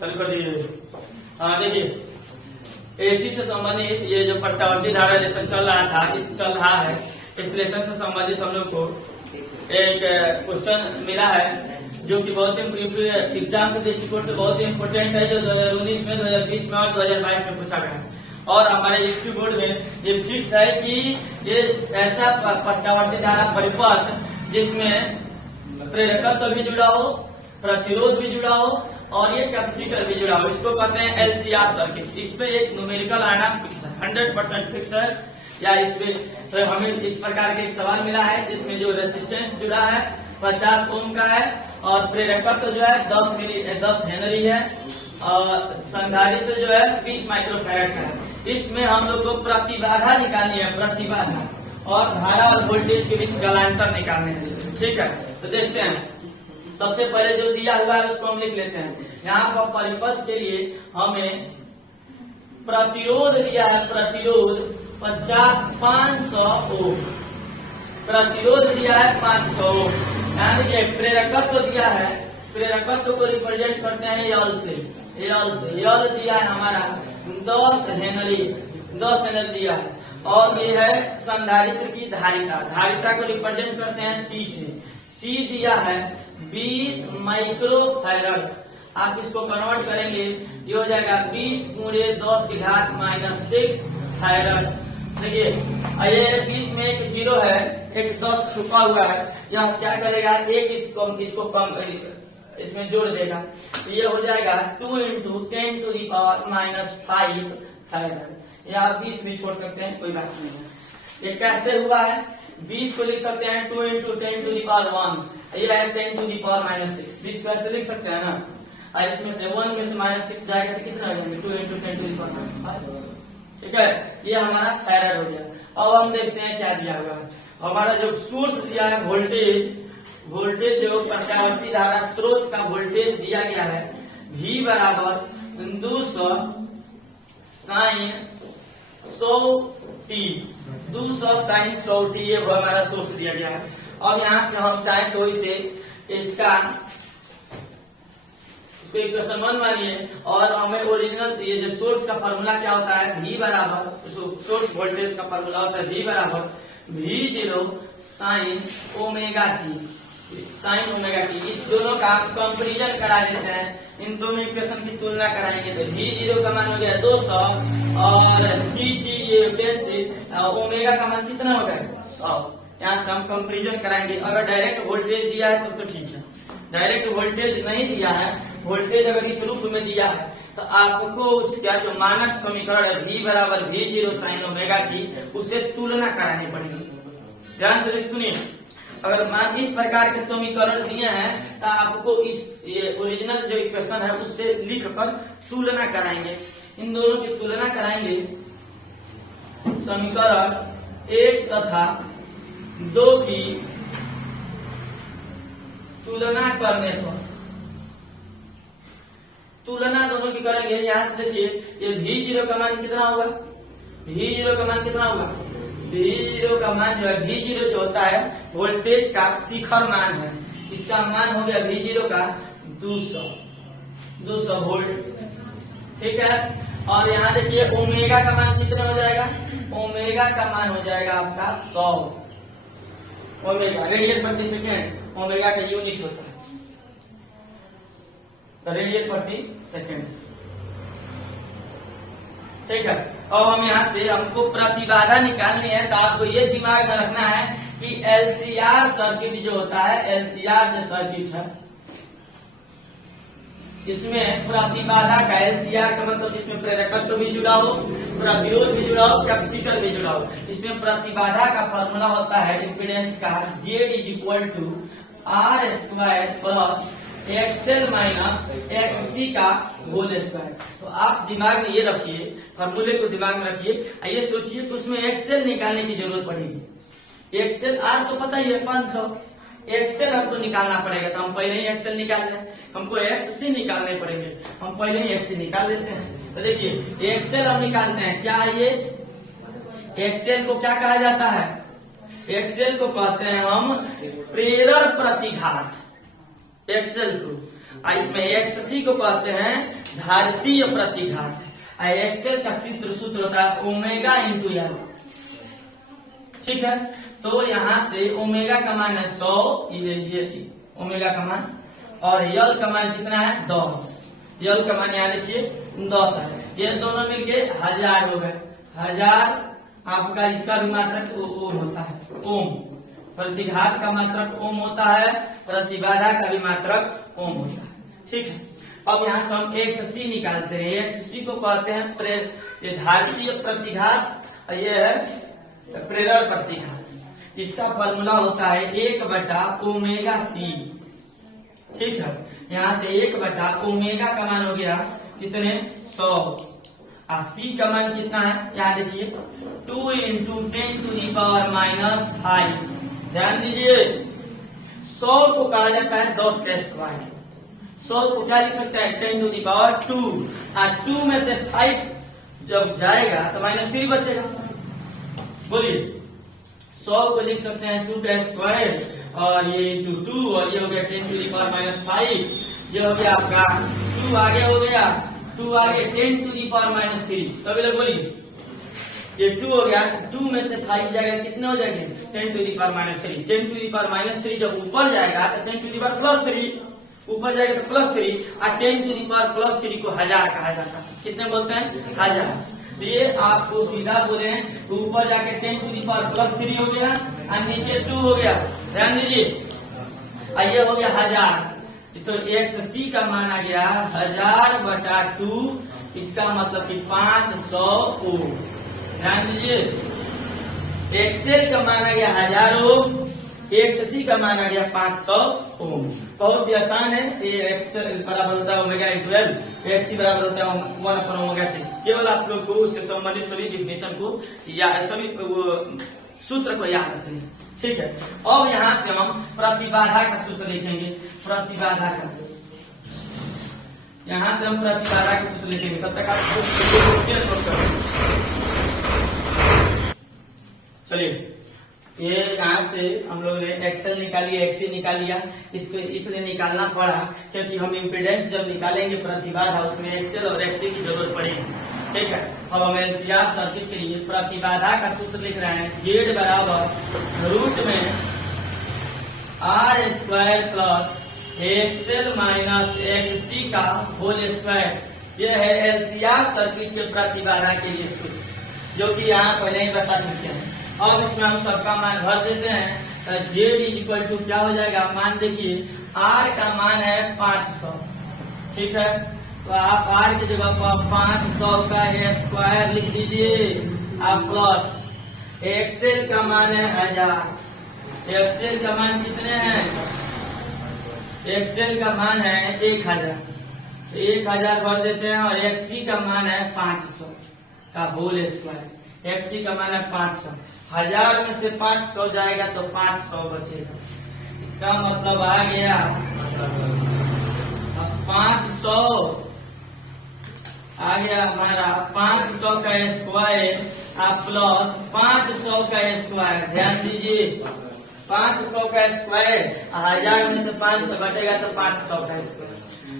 चल कर दीजिए। हाँ देखिए, एसी से संबंधित ये जो प्रत्यावर्ती धारा लेसन चल रहा था, चल रहा है, इस लेसन से संबंधित हम लोग को एक क्वेश्चन मिला है जो कि बहुत ही एग्जाम के दृष्टिकोण से बहुत ही इम्पोर्टेंट है, जो 2019 में, 2020 में और 2022 में पूछा गया है। और हमारे एसपी बोर्ड में ये फिक्स है कि ये ऐसा प्रत्यावर्ती धारा परिपथ जिसमें प्रेरकत्व भी जुड़ा हो, प्रतिरोध भी जुड़ा हो और ये कैपेसिटर भी जुड़ा हो, इसको कहते हैं एलसीआर सर्किट। इस पे एक न्यूमेरिकल आना फिक्स है, 100% फिक्स है। या इसमें तो हमें इस प्रकार के एक सवाल मिला है जिसमें जो रेसिस्टेंस जुड़ा है 50 ओम का है और प्रेरकत्व जो है 10 हेनरी है और संधारित्र जो है 20 माइक्रोफैराड का है। इसमें हम लोग को प्रतिबाधा निकालनी है, प्रतिबाधा, और धारा और वोल्टेज के बीच गलांतर निकालने हैं। ठीक है, तो देखते हैं। सबसे पहले जो दिया हुआ है उसको हम लिख लेते हैं। यहाँ पर परिपथ के लिए हमें प्रतिरोध दिया है, प्रतिरोध 500 ओम, प्रतिरोध दिया है 500 ओम। यानी कि प्रेरकत्व दिया है, प्रेरकत्व को रिप्रेजेंट करते हैं यल से, यल दिया है हमारा 10 हेनरी दिया है। और ये है संधारित्र की धारिता, धारिता को रिप्रेजेंट करते हैं सी से, सी दिया है 20 माइक्रोफैराड। आप इसको कन्वर्ट करेंगे, ये हो जाएगा 20 × 10⁻⁻6 फैराड। देखिए ये 20 में एक 0 है, एक 10 छुपा हुआ है, यहाँ क्या करेगा, एक इसको कम इसमें जोड़ देगा, ये हो जाएगा 2 × 10⁻⁵ फैराड। यहाँ 20 भी छोड़ सकते हैं, कोई बात नहीं है। ये कैसे हुआ है, 20 को लिख सकते हैं 2 × 10⁻1, ये है 10⁻⁻6, 20 को ऐसे लिख सकते हैं ना। और इसमें से 1 में से -6 जाएगा तो कितना हो जाएगा, 2 × 10⁻5। ठीक है, ये हमारा फैराड हो गया। अब हम देखते हैं क्या दिया हुआ है। हमारा जो सोर्स दिया है वोल्टेज जो प्रत्यावर्ती धारा स्रोत का वोल्टेज दिया गया है, V = 200 sin 100t, 200 sin 100t, ये हमारा सोर्स दिया गया है। अब यहाँ से हम चाहें तो इसे इसको इक्वेशन 1 मानिए और हमें ओरिजिनल ये जो सोर्स का फॉर्मूला क्या होता है, V = सोर्स वोल्टेज का फॉर्मूला होता है V = V0 sin ωt। इस दोनों का कंपेरिजन करा देते हैं, इन दोनों इक्वेशन की तुलना कराएंगे तो V0 का मान हो गया 200 और ओमेगा का मान कितना हो गया 100। यहाँ से हम कंपेरिजन कराएंगे। अगर डायरेक्ट वोल्टेज दिया है तो ठीक है, डायरेक्ट वोल्टेज नहीं दिया है, वोल्टेज अगर इस रूप में दिया है तो आपको उसका जो मानक समीकरण है V = V0 sin ωt, उससे तुलना करानी पड़ेगी। ध्यान से सुनिए, अगर मान इस प्रकार के समीकरण दिए हैं तो आपको ये ओरिजिनल जो इक्वेशन है उससे लिखकर तुलना कराएंगे। इन दोनों की तुलना कराएंगे, समीकरण 1 तथा 2 की तुलना करने पर, तुलना दोनों की करेंगे। यहाँ से देखिए ये V0 का मान कितना होगा, V0 का मान कितना होगा, V0 का मान जो है, V0 जो होता है वोल्टेज का शिखर मान है, इसका मान हो गया V0 का 200 वोल्ट। ठीक है, और यहाँ देखिए ओमेगा का मान कितना हो जाएगा, ओमेगा का मान हो जाएगा आपका 100 ओमेगा, रेडियन प्रति सेकेंड ओमेगा का यूनिट होता है, रेडियन प्रति सेकेंड। ठीक है, अब हम यहाँ से हमको प्रतिबाधा निकालनी है तो आपको ये दिमाग में रखना है कि एलसीआर सर्किट जो होता है, एलसीआर जो सर्किट है, इसमें प्रतिबाधा का, एलसीआर का मतलब जिसमें प्रेरकत्व भी जुड़ा हो, प्रतिरोध भी जुड़ा हो, कैपेसिटर भी जुड़ा हो। इसमें प्रतिबाधा का फॉर्मूला होता है इम्पीडेंस का, Z = R² + XL - XC का होल स्क्वायर। तो आप दिमाग में ये रखिए, फॉर्मूले को दिमाग में रखिए, ये सोचिए कि उसमें एक्सेल निकालने की जरूरत पड़ेगी। एक्सेल आर तो पता ही है 500, एक्सेल हमको निकालना पड़ेगा तो हम पहले ही एक्सेल निकाल लें। हमको एक्ससी निकालने पड़ेंगे, हम पहले ही एक्ससी निकाल लेते हैं। तो देखिए एक्सेल हम निकालते हैं, क्या ये एक्सेल को क्या कहा जाता है, एक्सेल को कहते हैं हम प्रेरण प्रतिघात, एक्सेल को। इसमें एक्ससी को कहते हैं धारितीय प्रतिघात। एक्सेल का सूत्र होता है ओमेगा इंटू एल। ठीक है, तो यहाँ से ओमेगा का मान है 100, ये ओमेगा का मान, और यल का मान कितना है 10। यल का मान यहाँ देखिए 10 है। ये दोनों मिलके 1000 हो गए। 1000 आपका इसका भी मात्रक ओम होता है, ओम। प्रतिघात का मात्रक ओम होता है, प्रतिबाधा का भी मात्रक ओम होता है। ठीक है, अब यहाँ से हम एक्ससी निकालते हैं। एक्ससी को कहते हैं ये धारितीय प्रतिघात, ये है प्रेरक प्रतिघात। इसका फॉर्मूला होता है 1/ओमेगा-सी। ठीक है, यहाँ से 1/ओमेगा का मान हो गया कितने 100, और सी का मान कितना है यहाँ देखिए 2 × 10⁻⁵। ध्यान दीजिए 100 को कहा जाता है 10 का स्क्वायर। 100 को क्या लिख सकते हैं 10⁻², और 2 में से 5 जब जाएगा तो -3 बचेगा। बोलिए 100 को लिख सकते हैं 2 का स्क्वायर, और ये इंटू 2, और ये हो गया 10⁻⁵। ये हो गया आपका 2 आगे हो गया, 2 आगे 10⁻³ सभी लोग बोलिए। ये 2 हो गया, 2 में से 5 जाएगा कितने हो जाएंगे 10⁻³ 10⁻³ जब ऊपर जाएगा तो 10⁻+3 ऊपर जाएगा तो +3, और 10⁻+3 को 1000 कहा जाता है। कितने बोलते हैं 1000। ये आपको सीधा बोले हैं, ऊपर जाके 10⁻+3 हो गया और नीचे 2 हो गया। ध्यान दीजिए, ये हो गया 1000, तो एक्ससी का मान आ गया 1000/2। इसका मतलब कि 500 ओम। ध्यान दीजिए, एक्सेल का मान आ गया 1000 ओम, एक्ससी का मान आ गया 500 ओम। बहुत ही आसान है। ये एक्सेल बराबर होता है ओमेगा इंटू एल, एक्ससी बराबर होता है 1/ओमेगा-सी। केवल आप लोग को उससे संबंधित सभी डिफिनेशन को या सभी सूत्र को याद रखना है। ठीक है, अब यहाँ से हम प्रतिबाधा का सूत्र लिखेंगे। प्रतिबाधा का, यहाँ से हम प्रतिबाधा का सूत्र लिखेंगे। तब तक आप चलिए, ये यहाँ से हम लोग ने एक्सेल निकाली, एक्सी निकाल लिया। इसको इसलिए निकालना पड़ा क्योंकि हम इम्पीडेंस जब निकालेंगे प्रतिबाधा, उसमें एक्सेल और एक्सी की जरूरत पड़ेगी। ठीक है, अब हम एलसीआर सर्किट के लिए प्रतिबाधा का सूत्र लिख रहे हैं। Z बराबर रूट में R² + एक्सेल माइनस एक्ससी का होल स्क्वायर। यह है एलसीआर सर्किट के प्रतिबाधा के लिए सूत्र, जो कि यहाँ पहले ही बता चुके हैं। अब इसमें हम सबका मान भर देते हैं। तो Z क्या हो जाएगा, मान देखिए R का मान है 500। ठीक है, तो आप R की जगह पर 500 का स्क्वायर लिख दीजिए, आप प्लस एक्सेल का मान है 1000। एक्सेल का मान कितने हैं, एक्सेल का मान है 1000, तो 1000 भर देते हैं, और एक्सी का मान है 500 का होल स्क्वायर। एक्सी का मान है 500, 1000 में से 500 जाएगा तो 500 बचेगा। इसका मतलब आ गया 500 आ गया हमारा 500 का स्क्वायर प्लस 500 का स्क्वायर। ध्यान दीजिए 500 का स्क्वायर, 1000 में से 500 घटेगा तो 500 का स्क्वायर।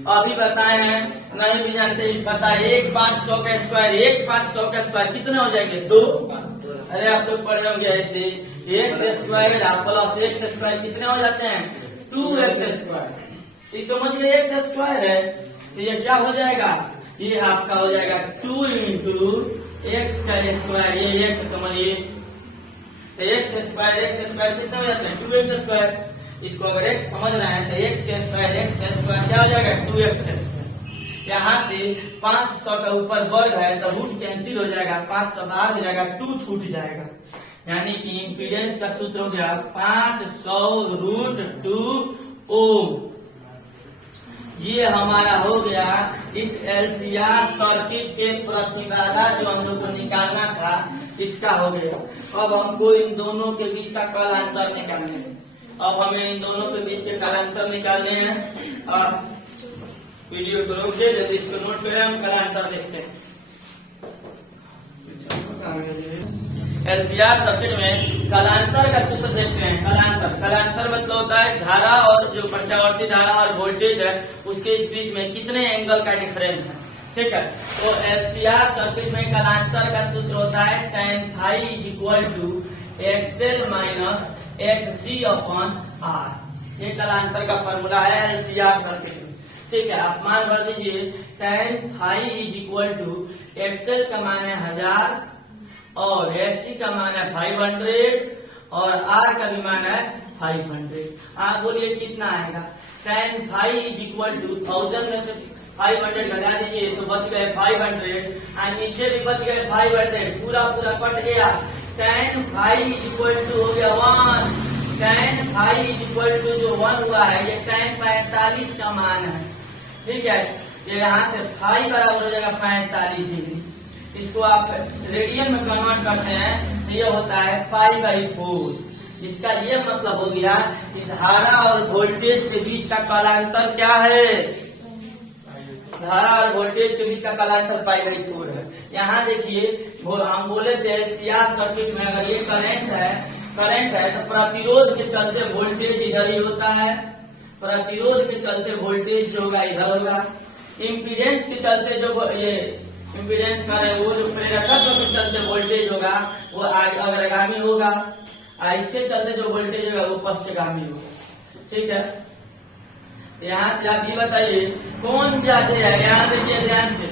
अभी बताए हैं, नहीं भी जानते पता, 1 500 का स्क्वायर, 1 500 का स्क्वायर कितने हो जाएंगे 2। अरे आप लोग पढ़े होंगे ऐसे, x square plus x square कितने हो जाते हैं 2x²। समझिए एक्स स्क्वायर है, तो ये क्या हो जाएगा, ये आपका हो जाएगा 2 × x का स्क्वायर। ये एक्स समझिए, एक्स स्क्वायर कितने हो जाते हैं 2x²। इसको अगर x समझ रहे हैं तो x का स्क्वायर क्या हो जाएगा 2x²। यहाँ से 500 का ऊपर वर्ग है तो रूट कैंसिल हो जाएगा, 500 बाहर हो जाएगा, 2 छूट जाएगा। यानी कि इम्पीडेंस का सूत्र हो गया 500√2 ओम। ये हमारा हो गया इस एलसीआर सर्किट के प्रतिबाधा जो हम लोग को निकालना था, इसका हो गया। अब हमको इन दोनों के बीच का कालांतर निकालना है। अब हमें इन दोनों के बीच के कालांतर निकालने हैं। वीडियो को रोकिए, जल्दी इसको नोट करें, हम कालांतर देखते हैं। एलसीआर सर्किट में कलांतर का सूत्र देखते हैं। कलांतर मतलब होता है धारा और जो प्रत्यावर्ती धारा और वोल्टेज है उसके बीच में कितने एंगल का डिफरेंस है। ठीक है, तो एलसीआर सर्किट में कलांतर का सूत्र होता है tan phi is equal to XL minus XC upon R। ये कलांतर का फॉर्मूला है एलसीआर सर्किट में। ठीक है, आप मान भर दीजिए tan phi is equal to XL का मान है 1000 और XC का मान है 500 और R का भी मान है 500। आप बोलिए कितना आएगा। tan phi is equal to 1000 में से 500 घटा दीजिए तो बच गए 500 और नीचे भी बच गए 500, पूरा कट गया। tan phi is equal to हो गया 1। tan phi is equal to जो 1 हुआ है ये tan 45 का मान है। ठीक है, ये यहाँ से phi बराबर हो जाएगा 45 डिग्री। इसको आप रेडियन में कन्वर्ट करते हैं तो ये होता है π/4। इसका ये मतलब हो गया कि धारा और वोल्टेज के बीच का कालांतर क्या है। धारा और वोल्टेज के बीच का कालांतर π/4 है। यहाँ देखिए हम बोले थे एलसीआर सर्किट में अगर ये करंट है तो प्रतिरोध के चलते वोल्टेज इधर ही होता है। प्रतिरोध के चलते वोल्टेज जो होगा इधर होगा। इम्पीडेंस के चलते जो ये इम्पीडेंस का है वो जो प्रेरकत्व के चलते वोल्टेज होगा वो अग्रगामी होगा और इसके चलते जो वोल्टेज होगा वो पश्चगामी होगा। ठीक है, यहाँ से आप ये बताइए कौन ज्यादा है। यहाँ देखिए ध्यान से,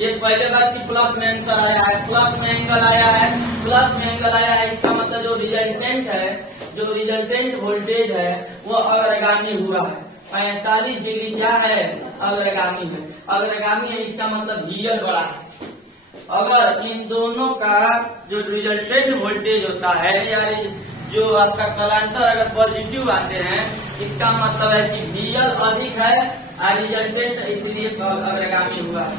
ये पहले बात की प्लस में आंसर आया है, प्लस में एंगल आया है। इसका मतलब जो रिजल्टेंट वोल्टेज है वो अग्रगामी हुआ है। 45 डिग्री क्या है, अग्रगामी है। अग्रगामी है इसका मतलब VL बड़ा है। अगर इन दोनों का जो रिजल्टेंट वोल्टेज होता है या जो आपका कलांतर अगर पॉजिटिव आते हैं इसका मतलब है कि VL अधिक है और रिजल्टेंट इसलिए अग्रगामी हुआ है।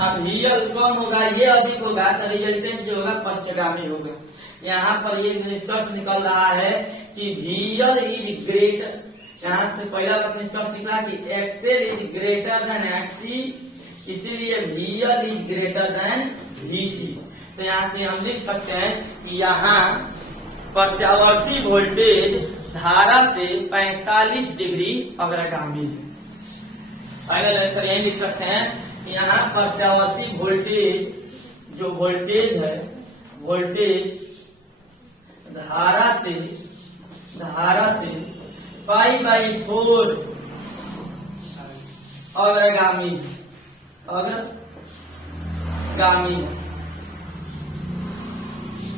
अब VL कम होगा ये अधिक होगा तो रिजल्टेंट जो होगा पश्चगामी होगा। यहाँ पर ये निष्कर्ष निकल रहा है कि VL इज ग्रेटर। यहाँ से पहला बात निष्कर्ष निकला कि XL is greater than XC, इसीलिए VL is greater than VC। तो यहाँ से हम लिख सकते हैं कि यहाँ प्रत्यावर्ती वोल्टेज धारा से 45 डिग्री अग्रगामी है। फाइनल आंसर यही लिख सकते हैं कि यहाँ प्रत्यावर्ती वोल्टेज जो वोल्टेज है वोल्टेज धारा से π/4 अग्रगामी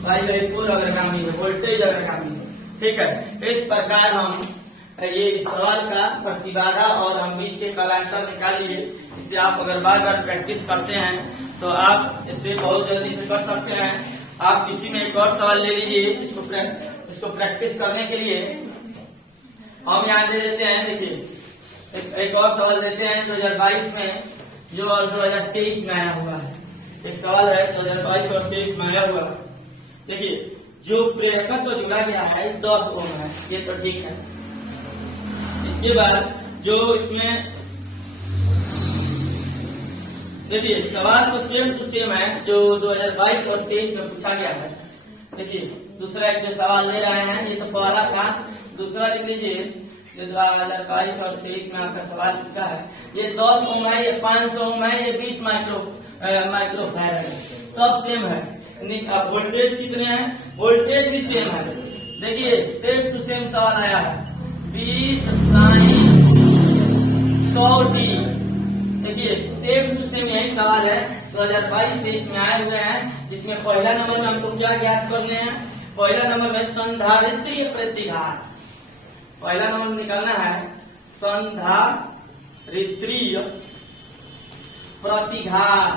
π/4 अग्रगामी है, वोल्टेज अग्रगामी है। ठीक है, इस प्रकार हम ये इस सवाल का प्रतिबाधा और हम बीच के कालांतर निकाल लिए। इससे आप अगर बार प्रैक्टिस करते हैं तो आप इसे बहुत जल्दी से कर सकते हैं। आप किसी में एक और सवाल ले लीजिए, इसको प्रैक्टिस करने के लिए हम यहाँ दे देते हैं। देखिए एक और सवाल देते हैं 2022 में जो 2023 में आया हुआ है। एक सवाल है 2022 और 23 में आया हुआ है। देखिए जो प्रेरकत्व तो जुड़ा गया है 10 ओम है, ये तो ठीक है। इसके बाद जो इसमें देखिए सवाल तो सेम टू सेम है जो 2022 और 23 में पूछा गया है। देखिए दूसरा एक जो सवाल ले रहे हैं, ये तो पहला था, दूसरा लिख लीजिए जो 2022 और 23 में आपका सवाल पूछा है। ये 10 ओम है, ये 500 ओम है, ये 20 माइक्रोफैराड है, सब सेम है। वोल्टेज कितने हैं, वोल्टेज भी सेम है। देखिए सेम टू सेम सवाल आया है 20 sin 100t। देखिए सेम टू सेम यही सवाल है 2022-23 में आए हुए हैं, जिसमें पहला नंबर में हमको क्या ज्ञात करने हैं। पहला नंबर में संधारित्रीय प्रतिघात, पहला नंबर निकालना है संधारित्रीय प्रतिघात।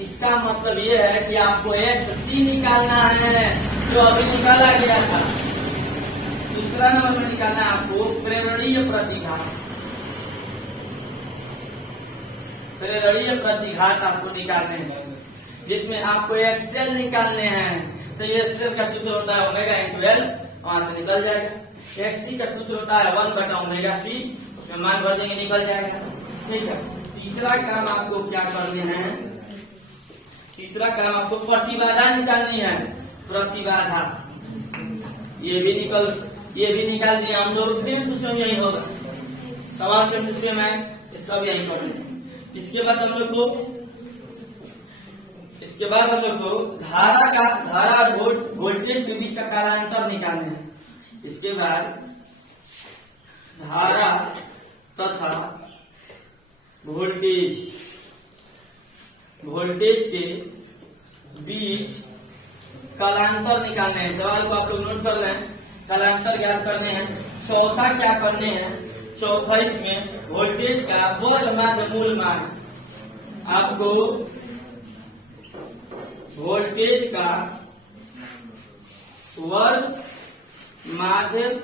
इसका मतलब ये है कि आपको XC निकालना है जो अभी निकाला गया था। दूसरा नंबर में निकालना है आपको प्रेरणीय प्रतिघात। प्रेरणीय प्रतिघात आपको निकालने हैं, जिसमें आपको XL निकालने हैं। तो ये XL का सूत्र होता है ओमेगा × L, वहां से निकल जाएगा। XC का सूत्र होता है 1/ωc, उसमें मान भर देंगे निकल जाएगा। ठीक है, तीसरा काम आपको क्या करने हैं, तीसरा काम आपको प्रतिबाधा निकालनी है। प्रतिबाधा, ये भी निकाल दिया हम लोग। सेम टू सेम यही होगा, सवाल सेम टू सेम है, सब यही पढ़े। इसके बाद हम लोग को धारा वोल्टेज के बीच का कालांतर निकालना है। इसके बाद धारा तथा वोल्टेज के बीच कालांतर निकालने हैं। सवाल को आप लोग नोट कर लें, कालांतर ज्ञात करने हैं। चौथा क्या करने हैं, चौथा इसमें वोल्टेज का वर्ग माध्य मूल मान, आपको वोल्टेज का वर्ग माध्य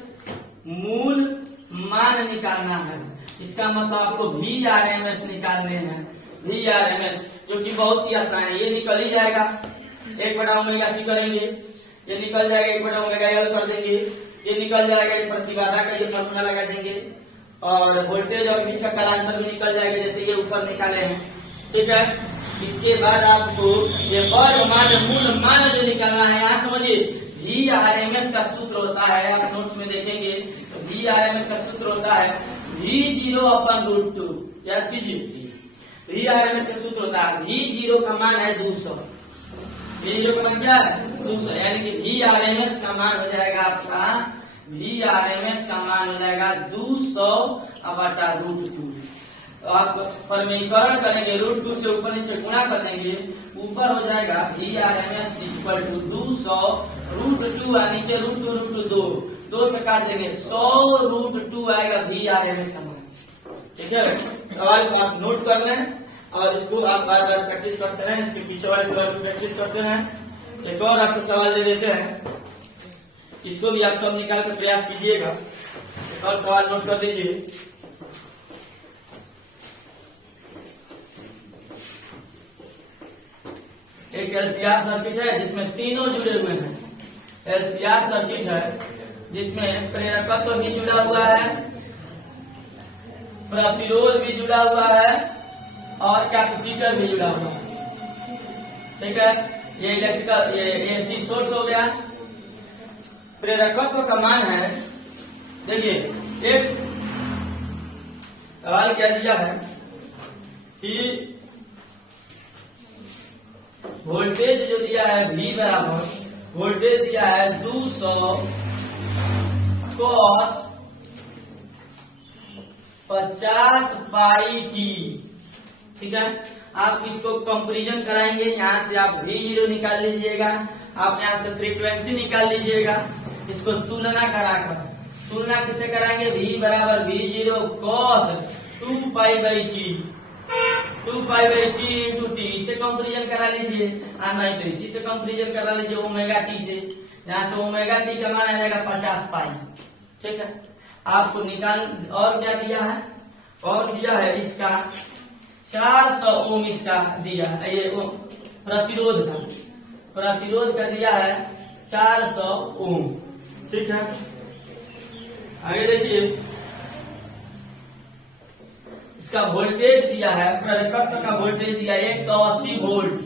मूल मान निकालना है। इसका मतलब आपको VRMS निकालने हैं। VRMS जो कि बहुत ही आसान है, ये निकल ही जाएगा। 1/ओमेगा C करेंगे, ये निकल जाएगा। 1/ओमेगा L कर देंगे, ये निकल जाएगा। ये प्रतिबाधा का ये फॉर्मूला लगा देंगे और वोल्टेज और बीच का कालांतर भी निकल जाएगा, जैसे ये ऊपर निकाले हैं। ठीक है, इसके बाद आपको ये वर्ग मान मूल मान जो निकालना है, यहाँ समझिए VRMS का सूत्र होता है, आप नोट्स में देखेंगे तो VRMS का सूत्र होता है V0/√2। याद कीजिए, VRMS का सूत्र होता है, V0 का मान है 200, V0 का मान क्या है 200, यानी कि VRMS का मान हो जाएगा आपका, VRMS का मान हो जाएगा 200/√2। आप परमीकरण करेंगे, √2 से ऊपर नीचे गुणा कर देंगे, ऊपर हो जाएगा VRMS = 200√2 और नीचे √2 2 से काट देंगे, 100√2 आएगा VRMS का मान। ठीक है, सवाल को आप नोट कर लें और इसको आप बार बार प्रैक्टिस करते रहें। इसके पीछे वाले सवाल को प्रैक्टिस करते रहें। एक और आपको सवाल दे देते हैं, इसको भी आप सब निकाल कर प्रयास कीजिएगा। एक और सवाल नोट कर दीजिए। एक LCR सर्किट है जिसमें तीनों जुड़े हुए हैं। LCR सर्किट है जिसमें प्रेरकत्व भी जुड़ा हुआ है, प्रतिरोध भी जुड़ा हुआ है और कैपेसिटर भी जुड़ा हुआ है। ठीक है, ये इलेक्ट्रिकल ये AC सोर्स हो गया। प्रेरकत्व का मान है, देखिए एक सवाल क्या दिया है कि वोल्टेज जो दिया है V बराबर, वोल्टेज दिया है 200 cos 50πt। ठीक है, आप इसको कंपैरिजन कराएंगे, यहाँ से आप V0 निकाल लीजिएगा, आप यहाँ से फ्रीक्वेंसी निकाल लीजिएगा। इसको तुलना कराकर, तुलना किसे कराएंगे, V बराबर V0 cos 2πt 2πt × t, इसे कंपैरिजन करा लीजिए। नहीं तो इसी से कंपैरिजन करा लीजिए ओमेगा टी से, यहाँ से ओमेगा टी का मान आ जाएगा 50π। ठीक है, आपको निकाल, और क्या दिया है, और दिया है इसका 400 ओम, इसका दिया है ये प्रतिरोध का दिया है 400 ओम। ठीक है, आगे देखिए, इसका वोल्टेज दिया है, प्रेरकत्व का वोल्टेज दिया है 180 वोल्ट,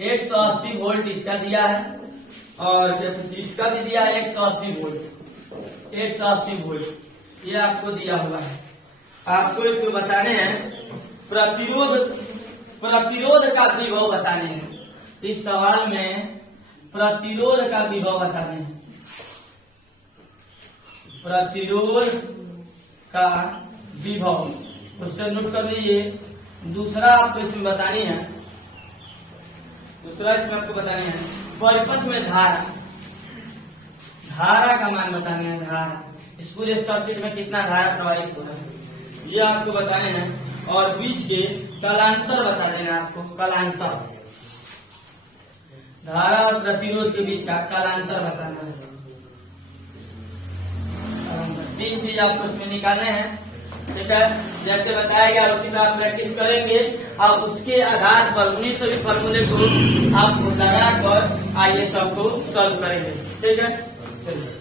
180 वोल्ट इसका दिया है और इसका भी दिया है 180 वोल्ट, 180 वोल्ट ये आपको दिया हुआ है। आपको इसको बताने हैं प्रतिरोध का विभव बताने हैं। इस सवाल में प्रतिरोध का विभव बताने हैं, प्रतिरोध का विभव उससे नोट कर लीजिए। दूसरा आपको इसमें बतानी है, दूसरा इसमें आपको बतानी है परिपथ में धारा का मान बताने हैं। धारा, इस पूरे सर्किट में कितना धारा प्रवाहित हो रहा है ये आपको बताने हैं, और बीच के कालांतर बता देना है आपको। कालांतर, धारा और प्रतिरोध के बीच का कालांतर बताना है। 3 चीज आपको इसमें निकालने हैं। ठीक है, जैसे बताया गया उसी में आप प्रैक्टिस करेंगे और उसके आधार पर उन्हीं सभी फॉर्मूले को आप लगाकर आइए सबको सॉल्व करेंगे। ठीक है, चलिए।